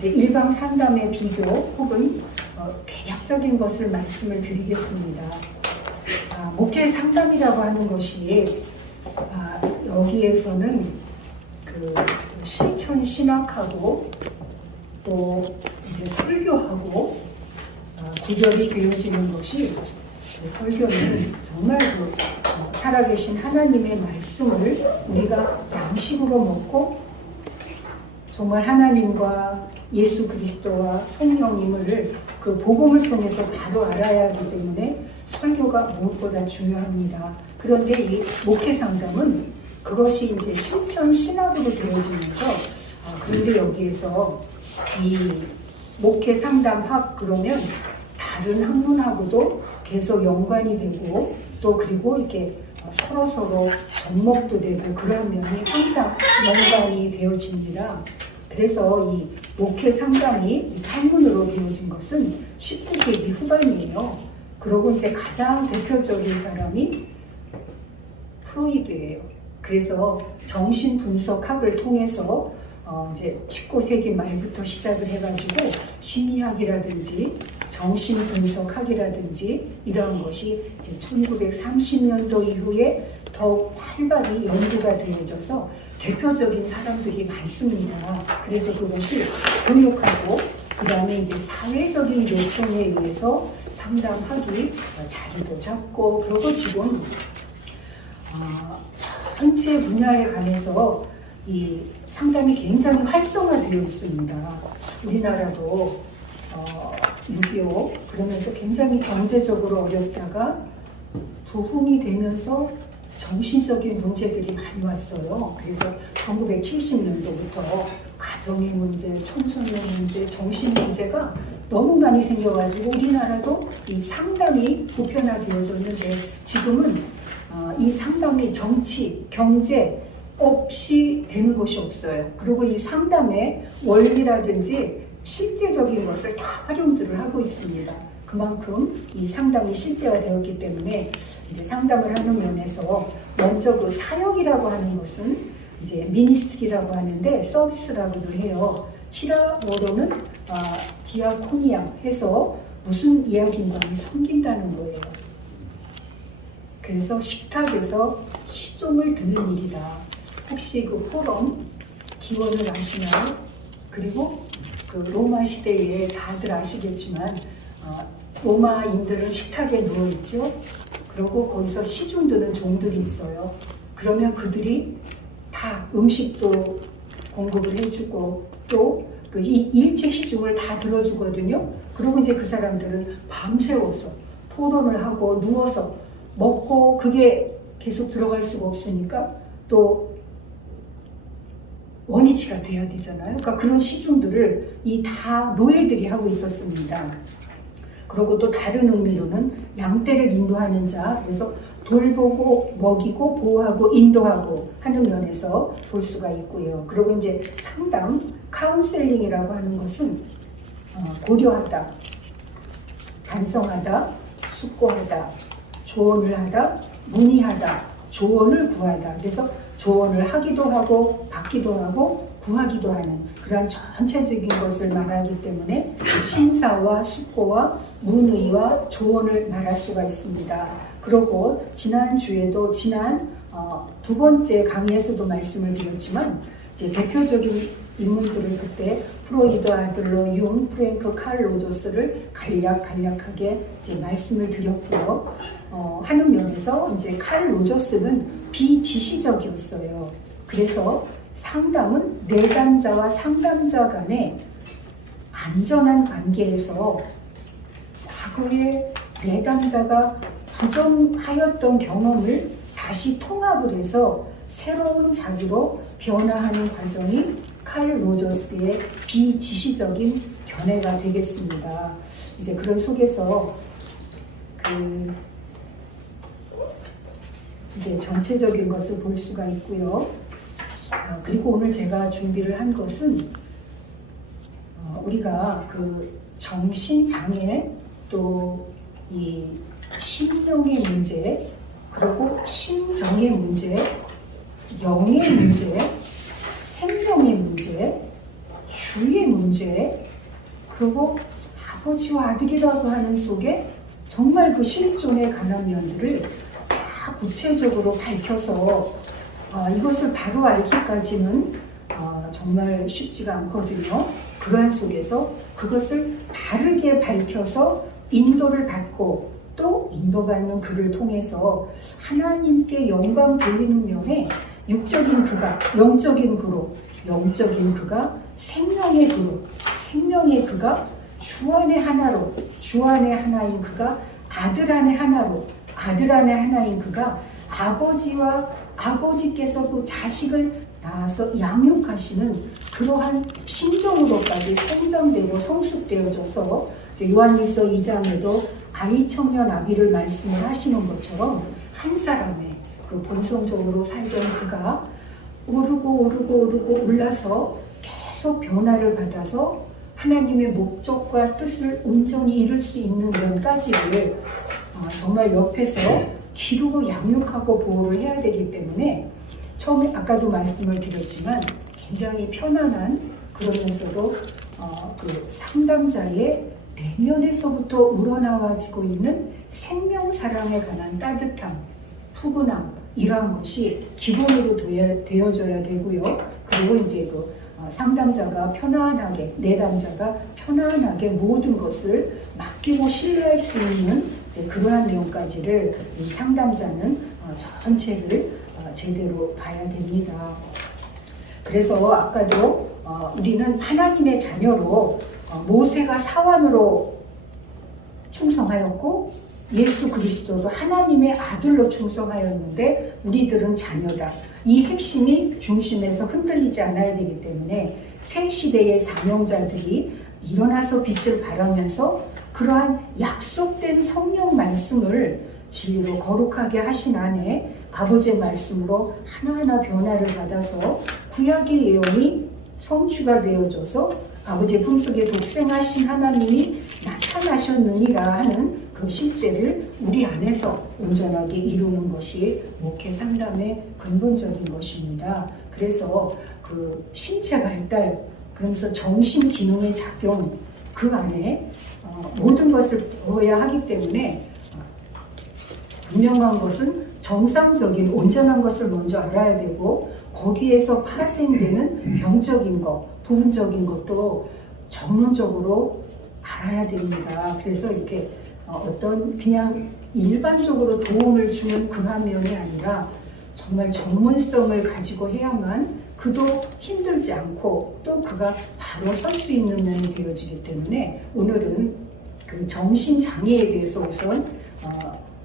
이제 일반 상담의 비교 혹은 개략적인 것을 말씀을 드리겠습니다. 목회 상담이라고 하는 것이 여기에서는 그 실천 신학하고 또 이제 설교하고 구별이 되어지는 것이, 설교는 정말 살아계신 하나님의 말씀을 우리가 양식으로 먹고 정말 하나님과 예수 그리스도와 성령님을 그 복음을 통해서 바로 알아야 하기 때문에 설교가 무엇보다 중요합니다. 그런데 이 목회 상담은 그것이 이제 실천 신학으로 되어지면서, 그런데 여기에서 이 목회 상담학 그러면 다른 학문하고도 계속 연관이 되고 또 그리고 이렇게 서로 접목도 되고 그런 면이 항상 연관이 되어집니다. 그래서 이 목회 상담이 학문으로 되어진 것은 19세기 후반이에요. 그리고 이제 가장 대표적인 사람이 프로이드예요. 그래서 정신 분석학을 통해서 이제 19세기 말부터 시작을 해가지고 심리학이라든지 정신 분석학이라든지 이런 것이 이제 1930년도 이후에 더욱 활발히 연구가 되어져서 대표적인 사람들이 많습니다. 그래서 그것이 교육하고 그 다음에 이제 사회적인 요청에 의해서 상담하기 자리도 잡고, 그리고 지금 전체 분야에 관해서 이 상담이 굉장히 활성화되어 있습니다. 우리나라도 6.25 그러면서 굉장히 경제적으로 어렵다가 부흥이 되면서 정신적인 문제들이 많이 왔어요. 그래서 1970년도부터 가정의 문제, 청소년 문제, 정신 문제가 너무 많이 생겨가지고 우리나라도 이 상담이 보편화되어졌는데, 지금은 이 상담이 정치, 경제 없이 되는 것이 없어요. 그리고 이 상담의 원리라든지 실제적인 것을 다 활용들을 하고 있습니다. 그만큼 이 상담이 실제화되었기 때문에 이제 상담을 하는 면에서 먼저 그 사역이라고 하는 것은 이제 미니스트리라고 하는데 서비스라고도 해요. 히라워로는 디아코니아 해서 무슨 이야기인가 섬긴다는 거예요. 그래서 식탁에서 시종을 드는 일이다. 혹시 그 포럼 기원을 아시나요? 그리고 그 로마 시대에 다들 아시겠지만 로마인들은 식탁에 누워있죠. 그리고 거기서 시중 드는 종들이 있어요. 그러면 그들이 다 음식도 공급을 해주고 또 그 일체 시중을 다 들어주거든요. 그리고 이제 그 사람들은 밤새워서 토론을 하고 누워서 먹고, 그게 계속 들어갈 수가 없으니까 또 원위치가 돼야 되잖아요. 그러니까 그런 시중들을 이 다 노예들이 하고 있었습니다. 그리고 또 다른 의미로는 양떼를 인도하는 자, 그래서 돌보고 먹이고 보호하고 인도하고 하는 면에서 볼 수가 있고요. 그리고 이제 상담, 카운셀링이라고 하는 것은 고려하다, 반성하다, 숙고하다, 조언을 하다, 문의하다, 조언을 구하다. 그래서 조언을 하기도 하고 받기도 하고 구하기도 하는 그런 전체적인 것을 말하기 때문에 심사와 숙고와 문의와 조언을 말할 수가 있습니다. 그리고 지난주에도 지난 두 번째 강의에서도 말씀을 드렸지만 이제 대표적인 인물들을 그때 프로이드 아들러, 융, 프랭크, 칼 로저스를 간략하게 이제 말씀을 드렸고요. 하는 면에서 이제 칼 로저스는 비지시적이었어요. 그래서 상담은 내담자와 상담자 간의 안전한 관계에서 과거에 내담자가 부정하였던 경험을 다시 통합을 해서 새로운 자기로 변화하는 과정이 칼 로저스의 비지시적인 견해가 되겠습니다. 이제 그런 속에서 이제 전체적인 것을 볼 수가 있고요. 그리고 오늘 제가 준비를 한 것은 우리가 그 정신장애 또 이 심령의 문제, 그리고 심정의 문제, 영의 문제, 생명의 문제, 주위의 문제, 그리고 아버지와 아들이라고 하는 속에 정말 그 실존에 관한 면들을 다 구체적으로 밝혀서 이것을 바로 알기까지는 정말 쉽지가 않거든요. 그러한 속에서 그것을 바르게 밝혀서 인도를 받고 또 인도받는 그를 통해서 하나님께 영광 돌리는 면에 육적인 그가, 영적인 그로, 영적인 그가 생명의 그로, 생명의 그가 주 안에 하나로, 주 안에 하나인 그가 아들 안에 하나로, 아들 안에 하나인 그가 아버지와 아버지께서 그 자식을 낳아서 양육하시는 그러한 심정으로까지 생정되고 성숙되어져서 요한일서 2장에도 아이 청년 아비를 말씀을 하시는 것처럼 한 사람의 그 본성적으로 살던 그가 오르고 올라서 계속 변화를 받아서 하나님의 목적과 뜻을 온전히 이룰 수 있는 면까지를 정말 옆에서 기르고 양육하고 보호를 해야 되기 때문에 처음에 아까도 말씀을 드렸지만 굉장히 편안한 그러면서도 그 상담자의 내면에서부터 우러나와지고 있는 생명 사랑에 관한 따뜻함, 푸근함 이러한 것이 기본으로 되어져야 되고요. 그리고 이제 그 상담자가 편안하게, 내담자가 편안하게 모든 것을 맡기고 신뢰할 수 있는 이제 그러한 내용까지를 이 상담자는 전체를 제대로 봐야 됩니다. 그래서 아까도 우리는 하나님의 자녀로 모세가 사환으로 충성하였고 예수 그리스도도 하나님의 아들로 충성하였는데 우리들은 자녀다. 이 핵심이 중심에서 흔들리지 않아야 되기 때문에 새 시대의 사명자들이 일어나서 빛을 발하면서 그러한 약속된 성령 말씀을 진리로 거룩하게 하신 안에 아버지의 말씀으로 하나하나 변화를 받아서 구약의 예언이 성취가 되어져서 아버지의 품속에 독생하신 하나님이 나타나셨느니라 하는 그 실제를 우리 안에서 온전하게 이루는 것이 목회 상담의 근본적인 것입니다. 그래서 그 신체 발달, 그러면서 정신 기능의 작용 그 안에 모든 것을 배워야 하기 때문에 분명한 것은 정상적인 온전한 것을 먼저 알아야 되고 거기에서 파생되는 병적인 것, 부분적인 것도 전문적으로 알아야 됩니다. 그래서 이렇게 어떤 그냥 일반적으로 도움을 주는 그런 면이 아니라 정말 전문성을 가지고 해야만 그도 힘들지 않고 또 그가 바로 설 수 있는 면이 되어지기 때문에 오늘은 그 정신장애에 대해서 우선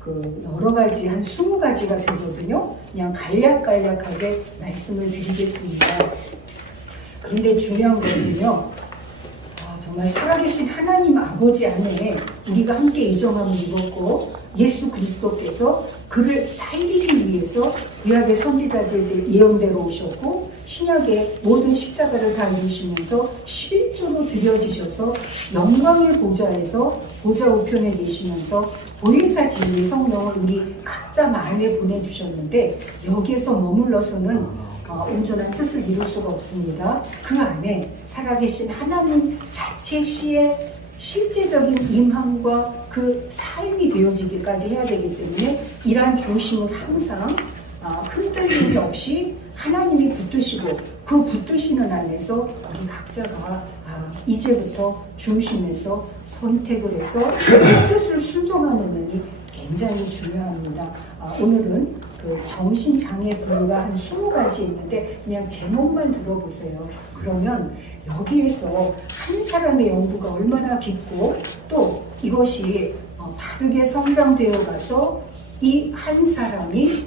그 여러 가지 한 20가지가 되거든요. 그냥 간략간략하게 말씀을 드리겠습니다. 그런데 중요한 것은요. 정말 살아계신 하나님 아버지 안에 우리가 함께 이정함을 입었고 예수 그리스도께서 그를 살리기 위해서 구약의 선지자들 예언대로 오셨고 신약의 모든 십자가를 다 이루시면서 11조로 드려지셔서 영광의 보좌에서 보좌 우편에 계시면서 보혜사 진리 성령을 우리 각자 마음에 보내주셨는데 여기에서 머물러서는 온전한 뜻을 이룰 수가 없습니다. 그 안에 살아계신 하나님 자체시의 실제적인 임함과 그 삶이 되어지기까지 해야 되기 때문에 이러한 중심을 항상 흔들림이 없이 하나님이 붙드시고 그 붙드시는 안에서 우리 각자가 이제부터 중심에서 선택을 해서 그 뜻을 순종하는 면이 굉장히 중요합니다. 오늘은 그 정신장애 부류가 한 20가지 있는데 그냥 제목만 들어보세요. 그러면 여기에서 한 사람의 연구가 얼마나 깊고 또 이것이 바르게 성장되어 가서 이 한 사람이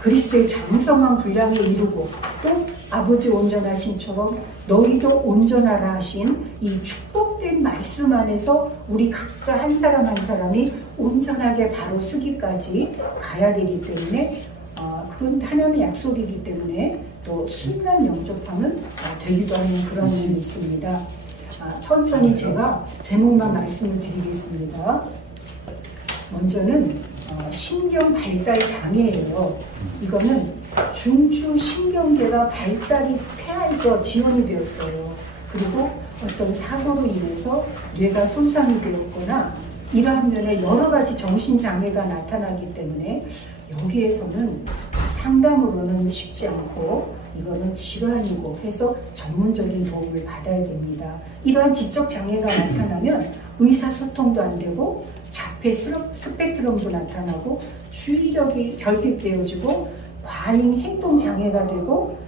그리스도의 장성한 분량에 이르고 또 아버지 온전하신처럼 너희도 온전하라 하신 이 축복된 말씀 안에서 우리 각자 한 사람 한 사람이 온전하게 바로 쓰기까지 가야 되기 때문에 그건 하나님의 약속이기 때문에 또 순간 영접하면 되기도 하는 그런 면이 있습니다. 천천히 제가 제목만 말씀을 드리겠습니다. 먼저는 신경 발달 장애예요. 이거는 중추 신경계가 발달이 폐하에서 지연이 되었어요. 그리고 어떤 사고로 인해서 뇌가 손상이 되었거나 이러한 면에 여러 가지 정신장애가 나타나기 때문에 여기에서는 상담으로는 쉽지 않고 이거는 질환이고 해서 전문적인 도움을 받아야 됩니다. 이러한 지적 장애가 나타나면 의사소통도 안 되고 자폐 스펙트럼도 나타나고 주의력이 결핍되어지고 과잉 행동 장애가 되고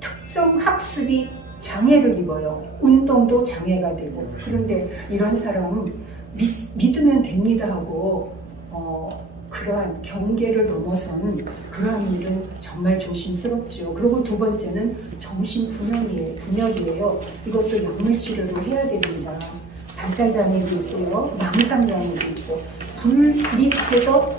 특정 학습이 장애를 입어요. 운동도 장애가 되고. 그런데 이런 사람은 믿으면 됩니다 하고 그러한 경계를 넘어선 그러한 일은 정말 조심스럽죠. 그리고 두 번째는 정신분열이에요. 이것도 약물 치료를 해야 됩니다. 발달장애도 있고요. 양상장애도 있고 불미해서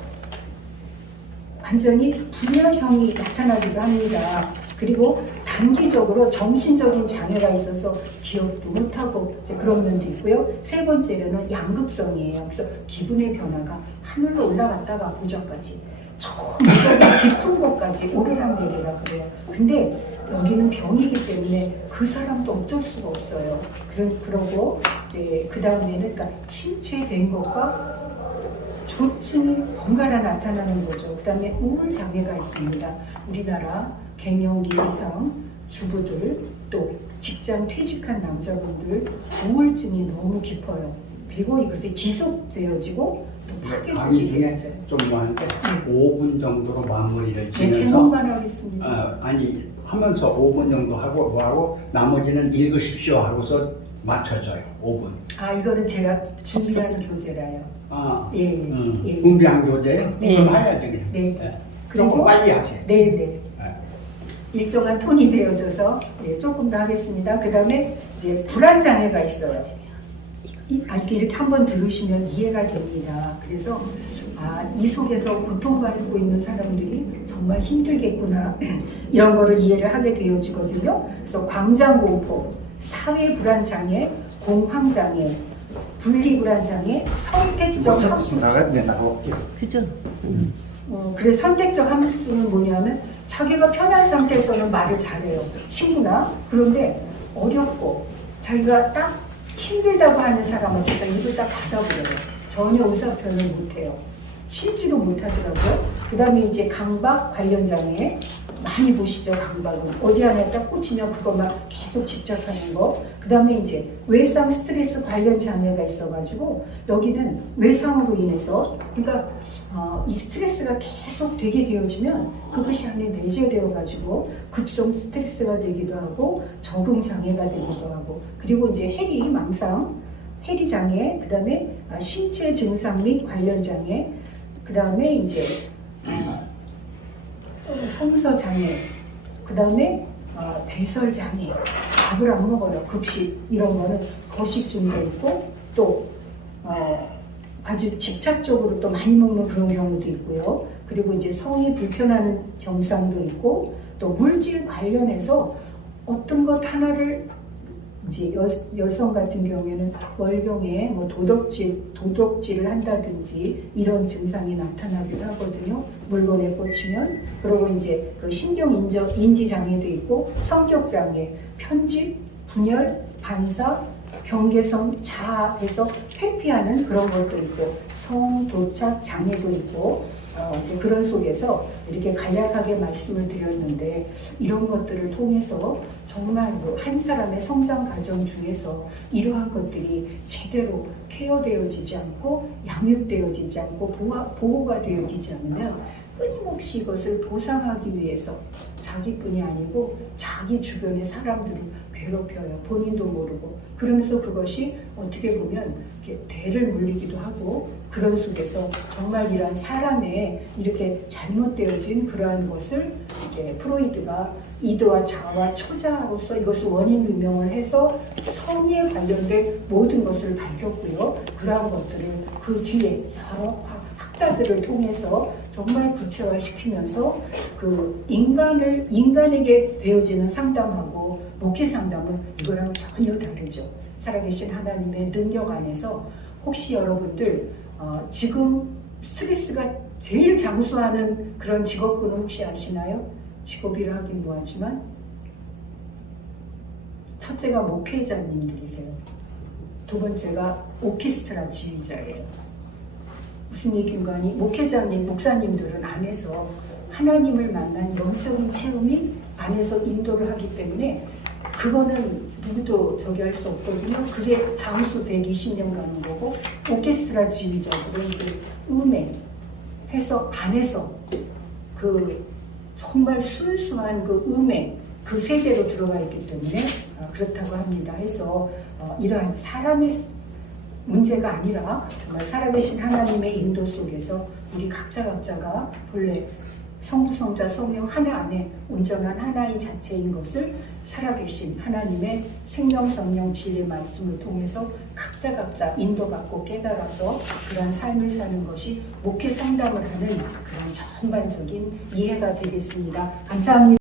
완전히 불면형이 나타나기도 합니다. 그리고 단기적으로 정신적인 장애가 있어서 기억도 못하고 그런 면도 있고요. 세 번째로는 양극성이에요. 그래서 기분의 변화가 하늘로 올라갔다가 부저까지 저 무더기 깊은 곳까지 오르락내리락 그래요. 근데 여기는 병이기 때문에 그 사람도 어쩔 수가 없어요. 그러고 이제 그 다음에는 그러니까 침체된 것과 조증이 번갈아 나타나는 거죠. 그 다음에 우울 장애가 있습니다. 우리나라 갱년기 이상 주부들 또 직장 퇴직한 남자분들 우울증이 너무 깊어요. 그리고 이것이 지속되어지고 또 강의 중에 파괴적이 좀 뭐한테 5분 정도로 마무리를 네, 지면서 제목만 하겠습니다. 하면서 5분 정도 하고 나머지는 읽으십시오 하고서 맞춰줘요. 5분. 이거는 제가 준비한 교재라요. 예. 준비한 교재요? 네. 그럼 해야지 그냥. 네. 네. 그리고 조금 빨리 하세요. 네네. 네. 일정한 톤이 되어져서 조금 더 하겠습니다. 그 다음에 이제 불안 장애가 있어요. 이렇게 한번 들으시면 이해가 됩니다. 그래서 이 속에서 고통받고 있는 사람들이 정말 힘들겠구나 이런 거를 이해를 하게 되어지거든요. 그래서 광장공포, 사회불안장애, 공황장애, 분리불안장애, 선택적 함수. 그죠? 그래서 선택적 함수는 뭐냐면 자기가 편한 상태에서는 말을 잘해요. 친구나. 그런데 어렵고 자기가 딱 힘들다고 하는 사람한테서 입을 딱 닫아버려요. 전혀 의사표현을 못해요. 신지도 못하더라고요. 그 다음에 이제 강박 관련 장애 많이 보시죠. 강박은 어디 하나에 딱 꽂히면 그것만 계속 집착하는 거. 그 다음에 이제 외상 스트레스 관련 장애가 있어가지고 여기는 외상으로 인해서 그러니까 이 스트레스가 계속 되게 되어지면 그것이 안에 내재되어가지고 급성 스트레스가 되기도 하고 적응 장애가 되기도 하고 그리고 이제 해리 망상, 해리 장애, 그 다음에 신체 증상 및 관련 장애, 그 다음에 이제 성서 장애, 그 다음에 배설 장애, 밥을 안 먹어요. 급식 이런 거는 거식증도 있고 또 아주 집착적으로 또 많이 먹는 그런 경우도 있고요. 그리고 이제 성이 불편하는 증상도 있고 또 물질 관련해서 어떤 것 하나를 이제 여성 같은 경우에는 월경에 뭐 도덕질을 한다든지 이런 증상이 나타나기도 하거든요. 물건에 꽂히면. 그리고 이제 그 신경 인지 장애도 있고 성격 장애, 편집, 분열, 반사, 경계성, 자아에서 회피하는 그런 것도 있고 성도착 장애도 있고 이제 그런 속에서 이렇게 간략하게 말씀을 드렸는데 이런 것들을 통해서 정말 한 사람의 성장 과정 중에서 이러한 것들이 제대로 케어되어지지 않고 양육되어지지 않고 보호가 되어지지 않으면 끊임없이 이것을 보상하기 위해서 자기뿐이 아니고 자기 주변의 사람들을 괴롭혀요. 본인도 모르고. 그러면서 그것이 어떻게 보면 이렇게 대를 물리기도 하고 그런 속에서 정말 이러한 사람의 이렇게 잘못되어진 그러한 것을 이제 프로이드가 이드와 자와 초자로서 이것을 원인 규명을 해서 성에 관련된 모든 것을 밝혔고요. 그러한 것들을 그 뒤에 여러 학자들을 통해서 정말 구체화시키면서 그 인간에게 되어지는 상담하고 목회 상담은 이거랑 전혀 다르죠. 살아계신 하나님의 능력 안에서 혹시 여러분들 지금 스트레스가 제일 장수하는 그런 직업군은 혹시 아시나요? 직업이라 하긴 뭐하지만 첫째가 목회자님들이세요. 두 번째가 오케스트라 지휘자예요. 무슨 얘기인가니 목회자님, 목사님들은 안에서 하나님을 만난 영적인 체험이 안에서 인도를 하기 때문에 그거는 누구도 저기 할 수 없거든요. 그게 장수 120년 가는 거고 오케스트라 지휘자들은 그 음에 해서 안에서 그 정말 순수한 그 음에 그 세계로 들어가 있기 때문에 그렇다고 합니다. 해서 이러한 사람의 문제가 아니라 정말 살아계신 하나님의 인도 속에서 우리 각자가 본래 성부, 성자, 성령 하나 안에 온전한 하나의 자체인 것을 살아계신 하나님의 생명, 성령, 진리의 말씀을 통해서 각자 인도받고 깨달아서 그런 삶을 사는 것이 목회 상담을 하는 그런 전반적인 이해가 되겠습니다. 감사합니다.